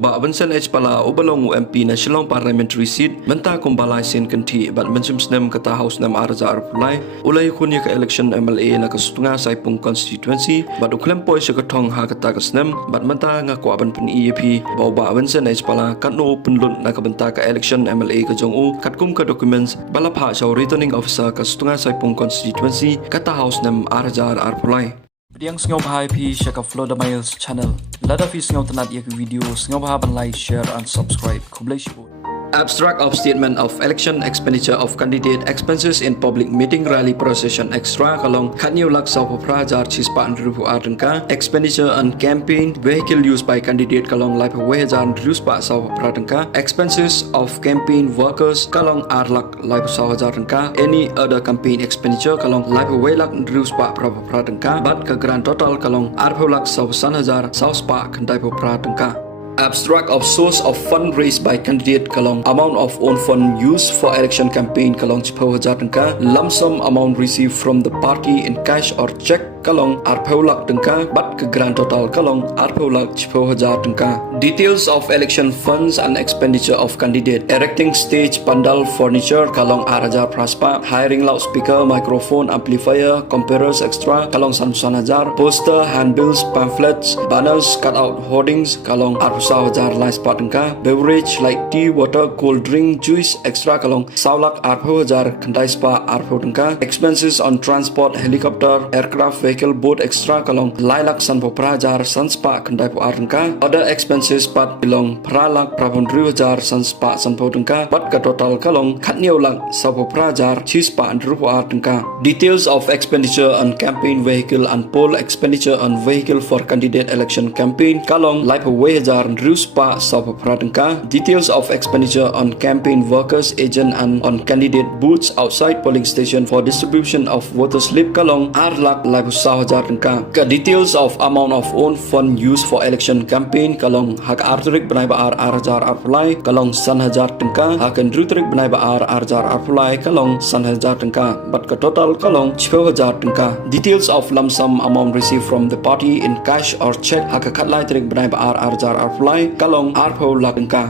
Ba Vincent pala ubalong MP na Shillong parliamentary seat menta kumbalay sin kanti bat menjum snem kata house nam arza arpulai ulai kunya ka election MLA na ka Sutnga Saipung constituency bat uklempoi sa katong ha kata ka snem bat menta nga ko aban pun EAP ba Vincent pala katno punlun na kabenta ka election MLA ka jong katkum ka documents balapha sa returning officer ka Sutnga Saipung constituency kata house nam arza arpulai Pdiang sngewbha pi shaka FLOWDA MILES Channel. Lada fi sngewtynnad yak video sngewbha ban like, share and subscribe. Khublei Shibun. Abstract of Statement of Election Expenditure of Candidate Expenses in Public Meeting Rally Procession Extra kalong kanyo lak sa prajar chispa andrupu arengka Expenditure on Campaign Vehicle Used by Candidate kalong lipe wehajar andruspa sa pradengka Expenses of Campaign Workers kalong arlak lipe sa hajarengka Any other campaign expenditure kalong lipe welak andruspa pradengka But ka grand total kalong arpulak sa hajar sa spa kandai pradengka Abstract of source of fund raised by candidate kalong amount of own fund used for election campaign kalong 10,000 tengka lump sum amount received from the party in cash or check kalong 4,000 tengka but ke grand total kalong 4,10,000 tengka details of election funds and expenditure of candidate erecting stage pandal furniture kalong 4,000 praspa hiring loudspeaker microphone amplifier computers extra kalong 1,000 poster handbills pamphlets banners cutout hoardings kalong 4,000 lai spot tengka beverage like tea water cold drink juice extra kalong 4,000 kendai spa 4,000 tengka expenses on transport helicopter aircraft vehicle boat extra kalong lailak sanpo prajar sanspa kendai po arengka other expenses pat bilong pralak prabondriujar sanspa sanpo tengka pat ka total kalong khatniolak sapo prajar chispa andrupo arengka details of expenditure on campaign vehicle and poll expenditure on vehicle for candidate election campaign kalong laipo wehajar Ruspa sapo pradengka details of expenditure on campaign workers agent and on candidate booths outside polling station for distribution of voter slip kalong arlak laipu sahajar tengka ka details of amount of own fund used for election campaign kalong hak artrik benai ba arjar arpulai kalong 1,000 tengka hak rutrik benai ba arjar arpulai kalong 1,000 tengka but ka total kalong 10,000 tengka details of lump sum amount received from the party in cash or check hak khatlai trik benai ba arjar arpulai kalong 4,000 tengka